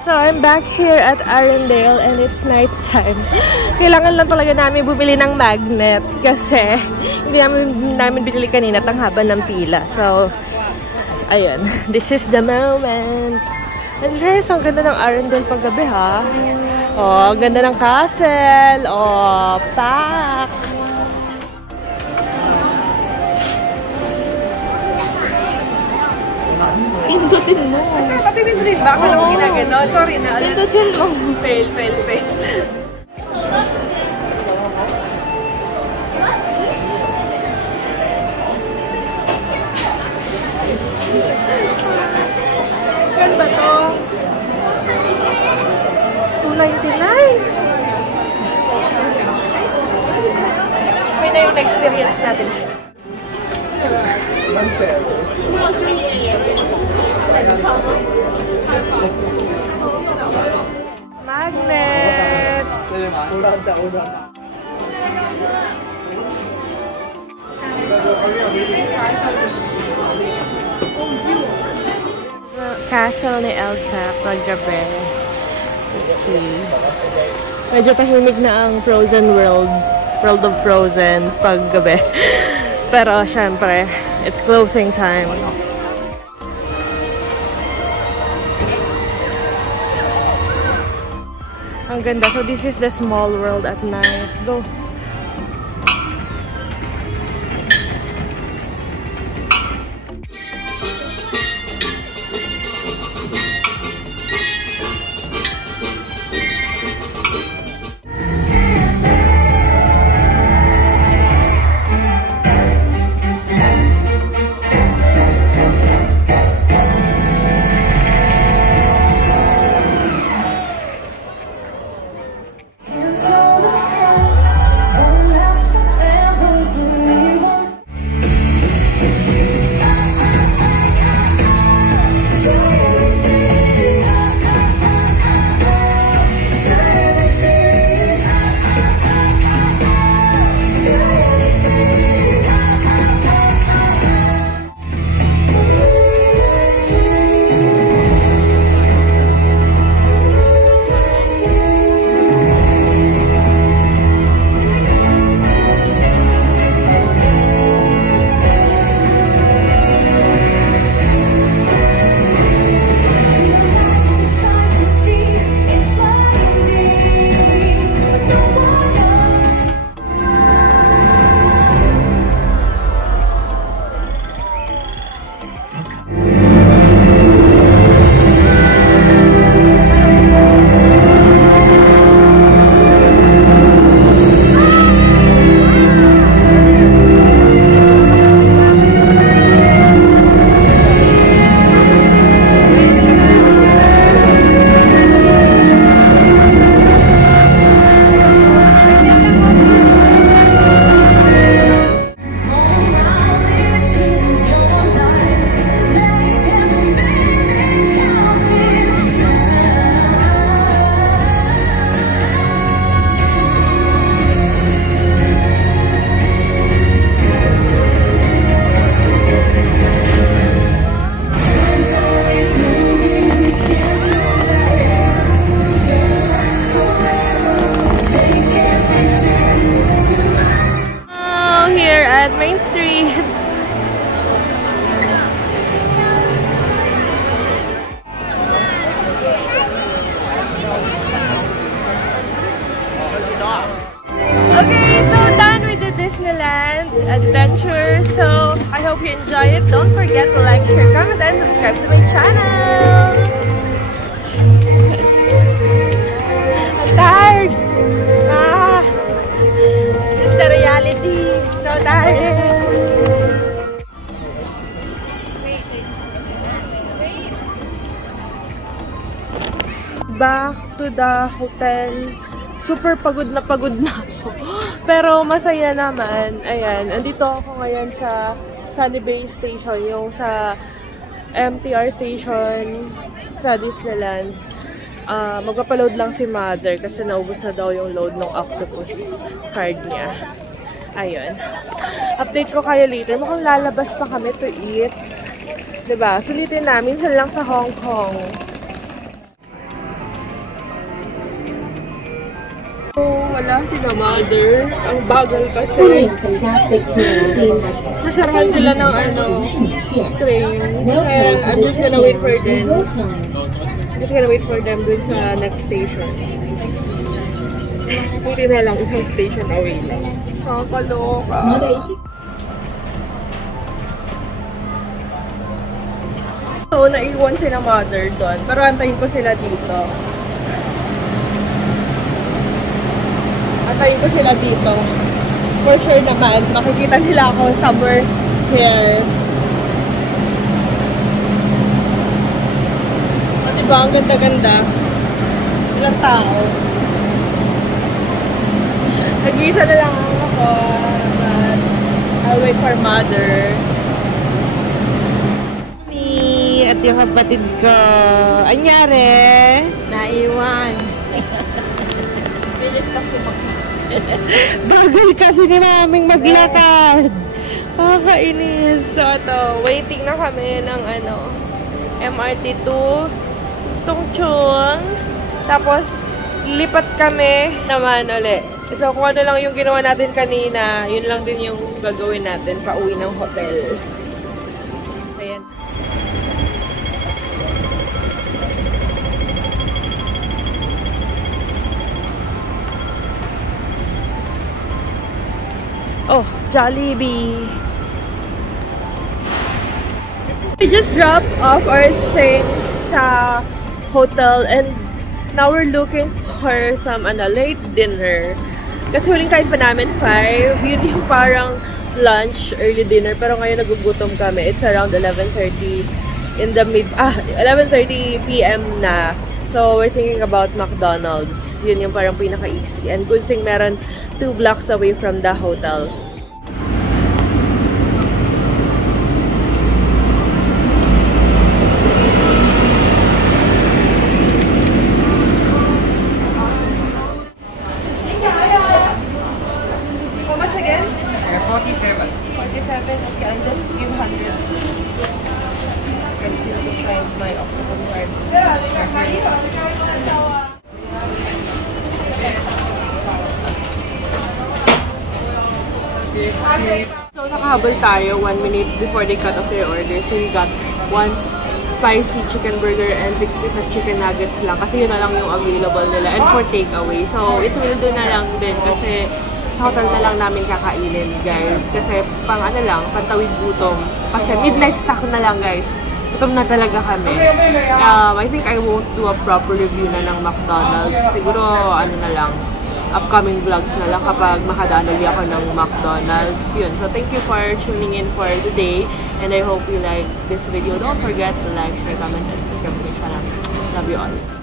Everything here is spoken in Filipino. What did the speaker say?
So, I'm back here at Arundel and it's night time. Kailangan lang talaga namin bumili ng magnet kasi hindi namin binili kanina at ang haba ng pila. So, ayun. This is the moment. And guys, ang ganda ng Arundel paggabi ha. Oh, ang ganda ng castle. Oh, pak! Pindutin mo. Pati pindutin ba? Akala mo ginagano. Sorry na. Pindutin mo. Fail. Kan ba to? $2.99. May na yung experience natin. Magnets! Castle ni Elsa paggabi. Medyo tahimik na ang Frozen World of Frozen paggabi. Pero syempre, it's closing time. Ang ganda. So this is the small world at night. Go! Okay, so done with the Disneyland adventure. So I hope you enjoy it. Don't forget to like, share, comment, and subscribe to my channel. I'm tired. It's the reality. So tired. Back to the hotel. Super pagod na ako. Pero masaya naman. Ayan, andito ako ngayon sa Sunny Bay Station, yung sa MTR station sa Disneyland. Magpapaload lang si Mother kasi naubos na daw yung load ng octopus card niya. Ayun. Update ko kayo later. Mukhang lalabas pa kami to eat. Diba? Sulitin namin. Sila lang sa Hong Kong. So, wala si na mother. Ang bagal kasi. Nasarahan sila ng train. Kaya I'm just gonna wait for them. Dun sa next station. Buti na lang, isang station away lang. Nakakaloka. So, naiwan si na mother doon. Pero antayin ko sila dito. For sure naman, makikita nila ako somewhere here. O diba, ang ganda-ganda. Ilang tao. Nag-iisa na lang ako. But I'll wait for mother. Me at yung kapatid ko. Anyari? Naiwan. Bilis kasi Bagal kasi ni maming maglakad. Kakainis. So, ito, waiting na kami ng MRT to Tongchong. Tapos, lipat kami naman ulit. So, kung ano lang yung ginawa natin kanina, yun lang din yung gagawin natin pauwi ng hotel. Ayan. Oh, Jollibee. We just dropped off our things sa hotel and now we're looking for some late dinner. Kasi huling kain pa namin 5. Yun yung parang lunch, early dinner. Pero ngayon nagugutom kami. It's around 11:30 in the 11:30 PM na. So we're thinking about McDonald's. Yun yung parang pinaka-easy. And good thing meron 2 blocks away from the hotel. How much again? 47. 47? Okay, I'll just give 100. Continue to find my octopus card. So, nakahabol tayo 1 minute before they cut off their order. So, we got 1 spicy chicken burger and 6 pieces chicken nuggets lang. Kasi yun na lang yung available nila. And for takeaway. So, it will do na lang din kasi sa hotel na lang namin kakainin, guys. Kasi pang pantawid gutom. Kasi midnight snack na lang, guys. Gutom na talaga kami. I think I won't do a proper review na ng McDonald's. Siguro, na lang, upcoming vlogs na lang kapag makadaan ulit ako ng McDonald's. Yun. So, thank you for tuning in for today. And I hope you like this video. Don't forget to like, share, comment, and subscribe to the channel. Love you all.